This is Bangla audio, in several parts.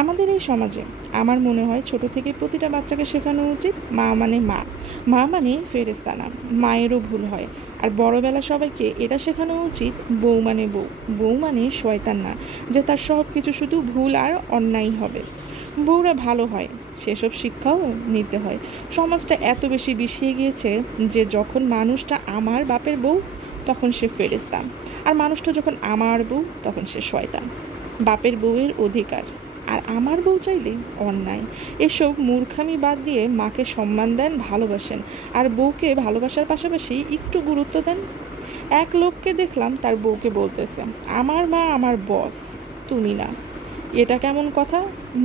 আমাদের এই সমাজে আমার মনে হয় ছোট থেকে প্রতিটা বাচ্চাকে শেখানো উচিত মা মানে মা, মা মানে ফেরেশতা না। মায়েরও ভুল হয়। আর বড়বেলা সবাইকে এটা শেখানো উচিত বউ মানে বউ, বউ মানে শয়তান না, যে তার সব কিছু শুধু ভুল আর অন্যায় হবে। বউরা ভালো হয় সেসব শিক্ষাও নিতে হয়। সমাজটা এত বেশি বিষিয়ে গিয়েছে যে যখন মানুষটা আমার বাপের বউ তখন সে ফেরেশতা, আর মানুষটা যখন আমার বউ তখন সে শয়তান। বাপের বউয়ের অধিকার আর আমার বউ চাইলে অন্যায়। এসব মূর্খামি বাদ দিয়ে মাকে সম্মান দেন, ভালোবাসেন, আর বউকে ভালোবাসার পাশাপাশি একটু গুরুত্ব দেন। এক লোককে দেখলাম তার বউকে বলতেছে, আমার মা আমার বস, তুমি না। এটা কেমন কথা?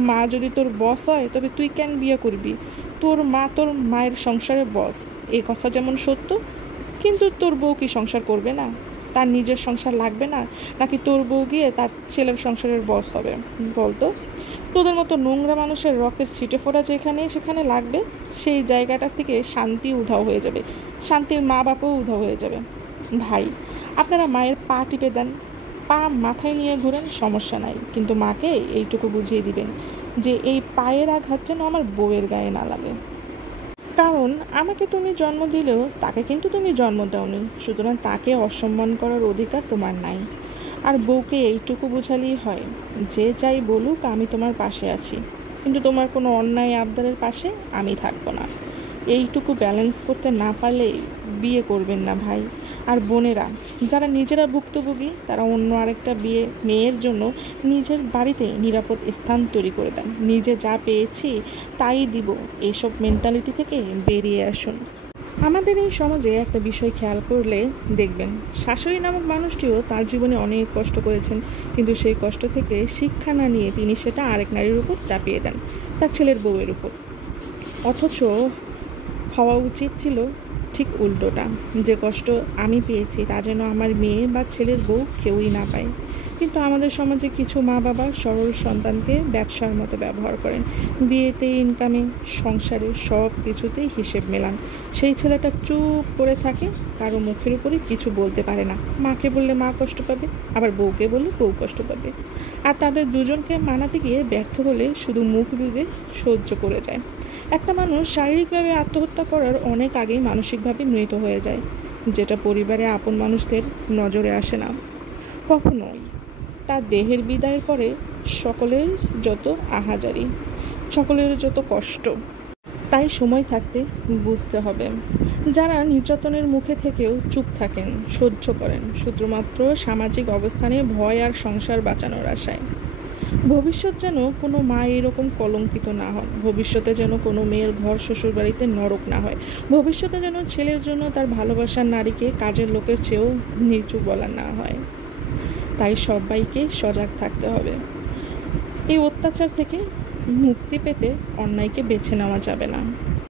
মা যদি তোর বস হয় তবে তুই কেন বিয়ে করবি? তোর মা তোর মায়ের সংসারের বস, এই কথা যেমন সত্য, কিন্তু তোর বউ কি সংসার করবে না? তার নিজের সংসার লাগবে না? নাকি তোর বউ গিয়ে তার ছেলের সংসারের বস হবে? বলতো, তোদের মতো নোংরা মানুষের রক্তের ছিটে ফোটা যেখানে সেখানে লাগবে, সেই জায়গাটার থেকে শান্তি উধাও হয়ে যাবে, শান্তির মা বাবাও উধাও হয়ে যাবে। ভাই, আপনারা মায়ের পা টিপে দেন, পা মাথায় নিয়ে ঘুরেন, সমস্যা নাই, কিন্তু মাকে এইটুকু বুঝিয়ে দিবেন যে এই পায়ের আঘাত যেন আমার বউয়ের গায়ে না লাগে। কারণ আমাকে তুমি জন্ম দিলেও তাকে কিন্তু তুমি জন্ম দাওনি, সুতরাং তাকে অসম্মান করার অধিকার তোমার নাই। আর বউকে এইটুকু বোঝালেই হয় যে যাই বলুক আমি তোমার পাশে আছি, কিন্তু তোমার কোনো অন্যায় আবদারের পাশে আমি থাকবো না। এইটুকু ব্যালেন্স করতে না পারলে বিয়ে করবেন না ভাই। আর বোনেরা যারা নিজেরা ভুক্তভোগী তারা অন্য আরেকটা মেয়ের জন্য নিজের বাড়িতে নিরাপদ স্থান তৈরি করে দেন। নিজে যা পেয়েছি তাই দিব, এইসব মেন্টালিটি থেকে বেরিয়ে আসুন। আমাদের এই সমাজে একটা বিষয় খেয়াল করলে দেখবেন, শাশুড়ি নামক মানুষটিও তার জীবনে অনেক কষ্ট করেছেন, কিন্তু সেই কষ্ট থেকে শিক্ষা না নিয়ে তিনি সেটা আরেক নারীর উপর চাপিয়ে দেন, তার ছেলের বউয়ের উপর। অথচ হওয়া উচিত ছিল ঠিক উল্টোটা, যে কষ্ট আমি পেয়েছি তা যেন আমার মেয়ে বা ছেলের বউ কেউই না পায়। কিন্তু আমাদের সমাজে কিছু মা বাবা সরল সন্তানকে ব্যবসার মতো ব্যবহার করেন। বিয়েতে, ইনকামে, সংসারে সব কিছুতেই হিসেব মেলান। সেই ছেলেটা চুপ করে থাকে, কারো মুখের উপরে কিছু বলতে পারে না। মাকে বললে মা কষ্ট পাবে, আবার বউকে বললে বউ কষ্ট পাবে। আর তাদের দুজনকে মানাতে গিয়ে ব্যর্থ হলে শুধু মুখ বুজে সহ্য করে যায়। একটা মানুষ শারীরিকভাবে আত্মহত্যা করার অনেক আগেই মানসিকভাবে মৃত হয়ে যায়, যেটা পরিবারে আপন মানুষদের নজরে আসে না কখনোই। তার দেহের বিদায়ের পরে সকলের যত আহাজারি, সকলের যত কষ্ট। তাই সময় থাকতে বুঝতে হবে, যারা নির্যাতনের মুখে থেকেও চুপ থাকেন, সহ্য করেন শুধুমাত্র সামাজিক অবস্থানে ভয় আর সংসার বাঁচানোর আশায়। ভবিষ্যৎ যেন কোনো মা এরকম কলঙ্কিত না হন, ভবিষ্যতে যেন কোনো মেয়ের ঘর শ্বশুরবাড়িতে নরক না হয়, ভবিষ্যতে যেন ছেলের জন্য তার ভালোবাসার নারীকে কাজের লোকের চেয়েও নিচু বলা না হয়। তাই সবাইকে সজাগ থাকতে হবে। এই অত্যাচার থেকে মুক্তি পেতে অন্যায়কে বেছে নেওয়া যাবে না।